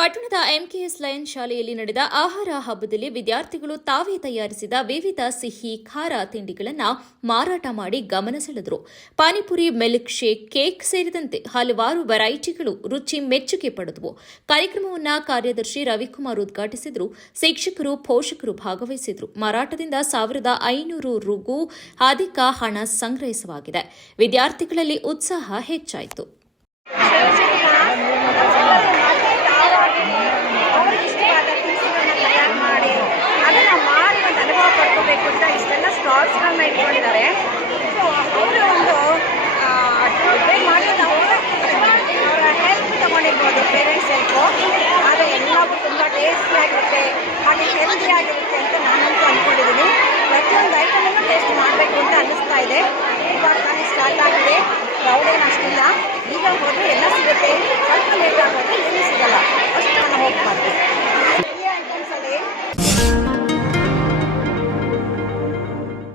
ಪಟ್ಟಣದ ಎಂಕೆಎಸ್ ಲಯನ್ ಶಾಲೆಯಲ್ಲಿ ನಡೆದ ಆಹಾರ ಹಬ್ಬದಲ್ಲಿ ವಿದ್ಯಾರ್ಥಿಗಳು ತಾವೇ ತಯಾರಿಸಿದ ವಿವಿಧ ಸಿಹಿ ಖಾರ ತಿಂಡಿಗಳನ್ನು ಮಾರಾಟ ಮಾಡಿ ಗಮನ ಸೆಳೆದರು. ಪಾನಿಪುರಿ, ಮಿಲ್ಕ್ ಶೇಕ್, ಕೇಕ್ ಸೇರಿದಂತೆ ಹಲವಾರು ವೆರೈಟಿಗಳು ರುಚಿ ಮೆಚ್ಚುಗೆ ಪಡೆದವು. ಕಾರ್ಯಕ್ರಮವನ್ನು ಕಾರ್ಯದರ್ಶಿ ರವಿಕುಮಾರ್ ಉದ್ಘಾಟಿಸಿದರು. ಶಿಕ್ಷಕರು, ಪೋಷಕರು ಭಾಗವಹಿಸಿದರು. ಮಾರಾಟದಿಂದ 1,500 ರೂ ಅಧಿಕ ಹಣ ಸಂಗ್ರಹಿಸಲಾಗಿದೆ. ವಿದ್ಯಾರ್ಥಿಗಳಲ್ಲಿ ಉತ್ಸಾಹ ಹೆಚ್ಚಾಯಿತು. ಇಷ್ಟೆಲ್ಲ ಸ್ಟಾಲ್ಸ್ಗಳನ್ನ ಇಟ್ಕೊಂಡಿದ್ದಾರೆ. ಅವರು ಒಂದು ಡಿಪೆಂಡ್ ಮಾಡಿ ನಾವು ಅವರ ಹೆಲ್ಪ್ ತಗೊಂಡಿರ್ಬೋದು, ಪೇರೆಂಟ್ಸ್ ಹೆಲ್ಪು. ಆದರೆ ಎಲ್ಲವೂ ತುಂಬ ಟೇಸ್ಟಿ ಆಗಿರುತ್ತೆ, ಹಾಗೆ ಹೆಲ್ದಿ ಆಗಿರುತ್ತೆ ಅಂತ ನಾನಂತೂ ಅಂದ್ಕೊಂಡಿದ್ದೀನಿ. ಪ್ರತಿಯೊಂದು ಐಟಮನ್ನು ಟೇಸ್ಟ್ ಮಾಡಬೇಕು ಅಂತ ಅನ್ನಿಸ್ತಾ ಇದೆ. ಇವಾಗ ತಾನೇ ಸ್ಟಾರ್ಟ್ ಆಗಿದೆ, ಕ್ರೌಡ್ ಏನು ಅಷ್ಟಿಲ್ಲ. ಈಗ ಹೋದರೆ ಎಲ್ಲ ಸಿಗುತ್ತೆ, ಸ್ವಲ್ಪ ಲೇಟ್ ಆಗೋದು